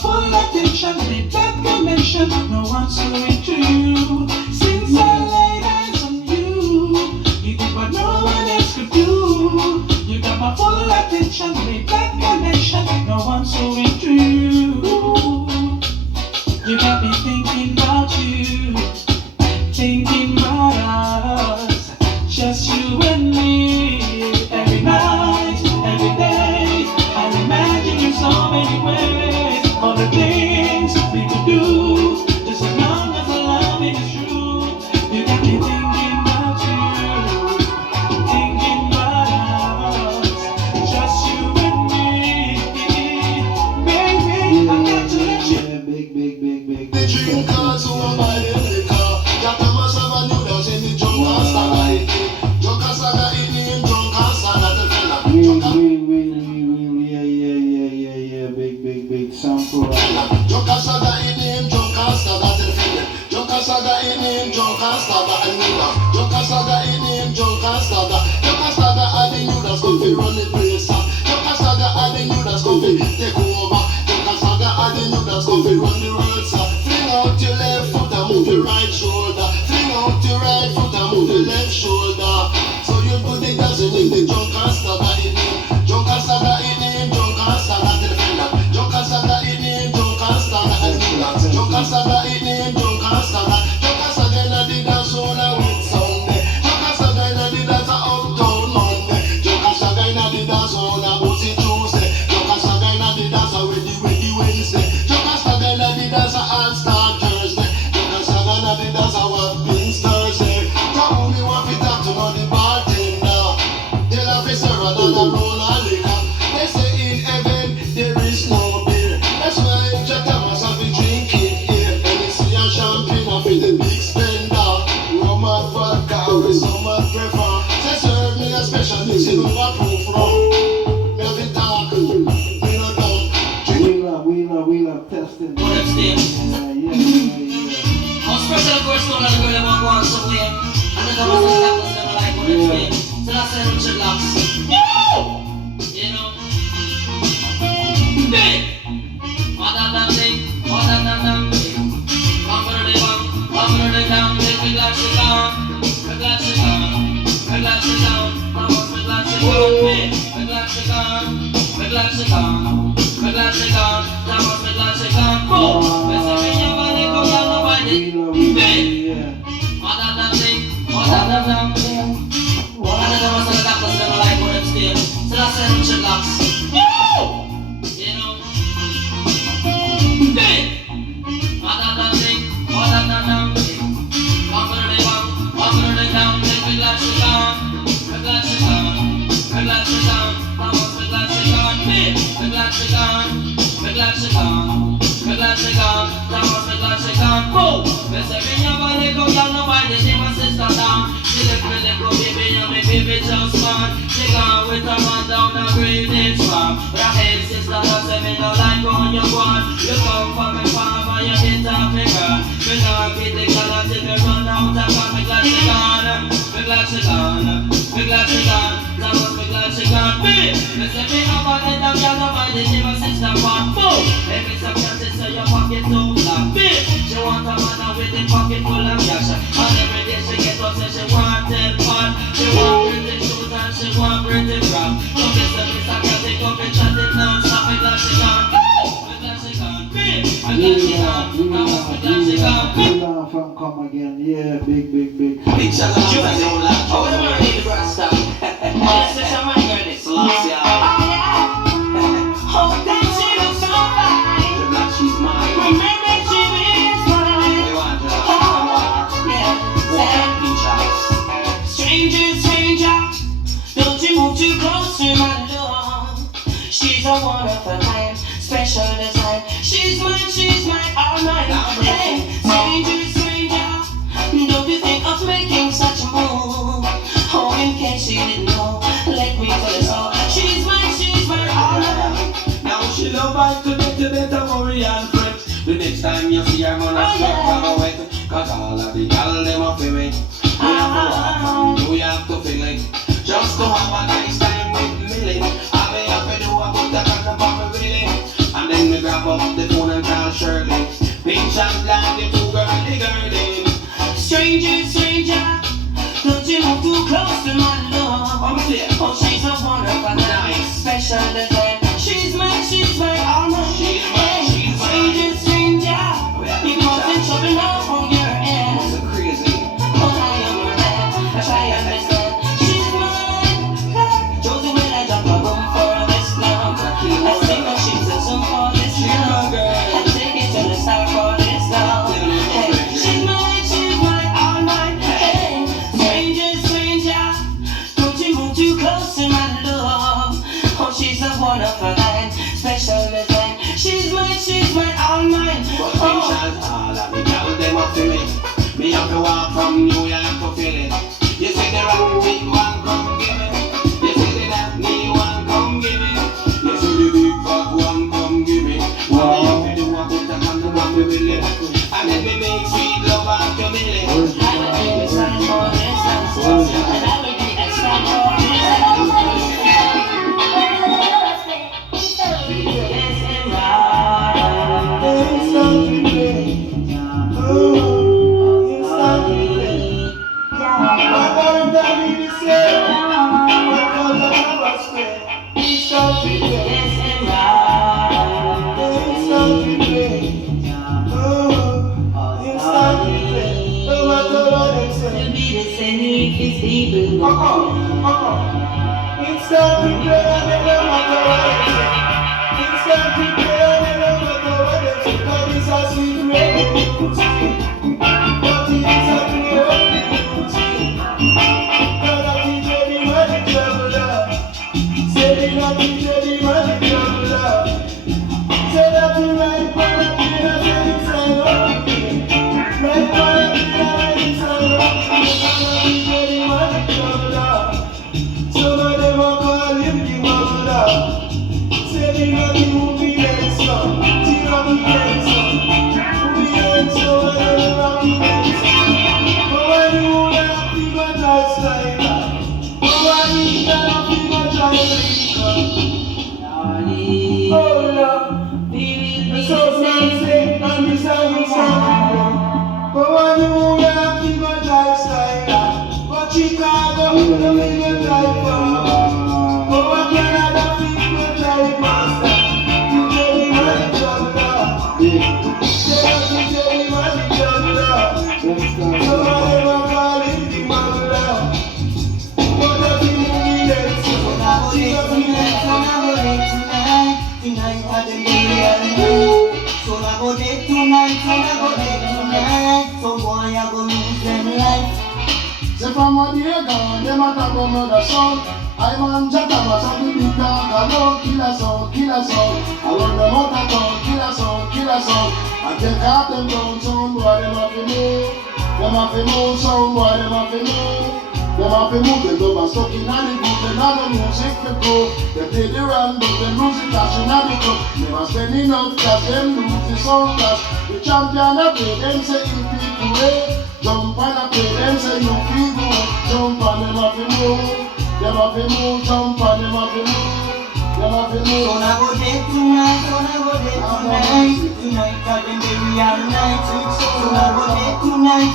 full attention, make that connection. No one's doing to you. Since I laid eyes on you, you did what no one else could do. You got my full attention, make that connection. No one's doing to you. You got me thinking about you, thinking about us, just you and me. Every night, every day, I imagine you so many ways. All the things we could do, just as long as the loving is true. You got me thinking about you, thinking about us, just you and me. Baby, I got to let you. Big. Drink cars who are buying the car. Got a massive and you don't see the drunk and saga in it. Drunk and saga in him, drunk and saga the fella. Yeah, big sample. Drunk and saga in him, drunk and saga the fella. Drunk and saga in him, drunk and saga and Nina. Drunk and saga in him, drunk and saga. Drunk and saga and the new that's going to run the place. Drunk and saga and the new that's going to take over. Drunk and saga and the new that's going to run the world, sir. Out your left foot and move your right shoulder. Fling out your right foot and move your left shoulder. So you do the dancing in the drunk and stagger in him. Drunk and stagger in him, drunk and stagger to the fender. Drunk and stagger in him, drunk and stagger and Nina. Drunk and stagger in him, drunk and stagger. Drunk and stagger in the dance on a week Sunday. Drunk and stagger in the dance on uptown Monday. Drunk and stagger in the dance on a Bootsy Tuesday. Drunk and stagger in the dance on Wednesday Wednesday. Drunk and stagger in the dance on Star. That's how I've been Thursday. Tell me what we talk to know the bartender. They love it Sarah than a roll of liquor. They say in heaven there is no beer. That's why Jack Thomas have been drinking here. Hennessy and champagne are for the big spender. Rum and vodka with some much prefer. Say serve me a special mix in overproof rum. Me have it talk, me no dumb. We love testing. Special course to all the girl that want to go on somewhere. And the girl was like, that's gonna like what it's been. So that's a Richard Locks. You know? Big! What that damn thing? What that damn thing? Come for the bang, come for the down. Make me glad she gone. Me glad she gone. Me glad she gone. I want me glad she gone. Me glad she gone. Me glad she gone. Me glad she gone. I want me glad she gone. Boom! Let's have your body go down the body. So that's a Richard Locks. You know? Big! What that thing? Come for the down, make me glad she gone. Me glad she gone. Me glad she gone. I want me glad she gone. Me glad she gone. Me glad she gone. Me glad she gone. I want me glad she gone. Boom! Me say me your body go down, nobody see my sister down. She left me little baby and me baby just born. She gone with her man down the Greenwich farm. But her head sister just say me no like on your one. You come from me farm and you hit off me girl. Me not get the girl until me run out of her. Me glad she gone. Me glad she gone. Me glad she gone. That was me glad she gone. Me say me no bother them girl nobody see my sister born. Boom! Every some girl say your pocket too flat. She want a man with the pocket full of cash. And every day she get up say she want 10 pound. She want pretty shoes and she want pretty frock. So me say me stop her take up and chat it non-stop. Me glad she gone. Me glad she gone. Me glad she gone. Now me glad she gone. We laugh and come again. Yeah, big. Big shout out to you and all that. Oh, we don't need the brass stuff. This is my girl. It's lost, yeah. Oh, that she looks so fine. The black she's mine. Remember she is mine. We want her. Yeah, Beach house. stranger, don't you move too close to my love. She's a one of a kind, special design. She's mine, all mine. Hey, stranger, don't you think of making such a move? Oh, in case you didn't know, let me tell you so. She's mine, all mine. Now she love us to get a better worry and fret. The next time you see her, man, I start to wet. Cause all of the y'all, them a feel it. We have to walk and we have to feel it. Just to have a nice time with Millie. All we have to do is put the cat up on me really. And then we grab up the phone and to my love. Oh, she's a wonderful night, special design. She's my all my. Hey, stranger, you causing trouble now from your end. Oh, I am her man, I try and understand. She's mine, Josie when I drop a room for this now. I think that she's a zoom for this now. I take it to the star for this now. Hey, she's mine, all mine. Hey, stranger, don't you move too close to my love. Oh, she's a wonderful line, special design. She's mine, all mine. But patience, all of me girl, them up to me. Me have to walk from New York to Philly. You say the rock me one come give me. You say the left me one come give me. You say the big fat one come give me. What me have to do, I put the condom on me belly. And then we make sweet love after milli. I will be a son for this dance, and I will be a son for this dance. Say from what you gone, them a talk about murder song. I'm on Jataba, so we be talk alone. Kill a song. I run them out of town, kill a song. I take out them down, some boy, them have to move. Some boy, them have to move. Them have to move, they love and stuck in the group. They not the music for go. They play the run, but they lose the cash in the club. Never spend enough cash, them lose the song cash. The champion a play, them say if people wait. Jump on a play, them say you feel good. Jump on them have to move. Them have to move, jump on them have to move. Them have to move. Gonna go dead tonight. Tonight, got them baby all night. Gonna go dead tonight.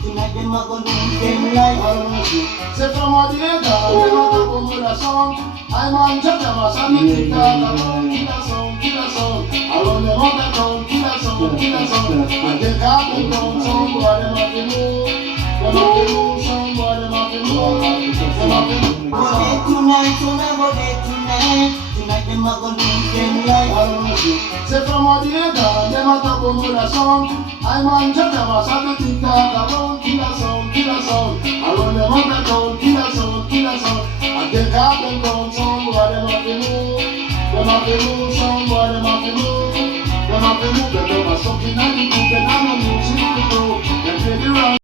Tonight, them a go lose them life. Say from what you gone, them a talk about murder song. I'm on Jataba, so we be talk alone. Kill a song. I run them out of town, kill a song. I take out them down, some boy, them have to move. Them have to move, some boy, them have to move. Go dead tonight. Tonight, them a go lose them life. Say from what you gone, them a talk about murder song. I'm on Jataba, so we be talk alone. Kill a song. I run them out of town, kill a song. I take out them down, some boy, them have to move. Them have to move, some boy, them have to move. Them have to move, they love a sucking and the group, and I'm a music to go. They play the round.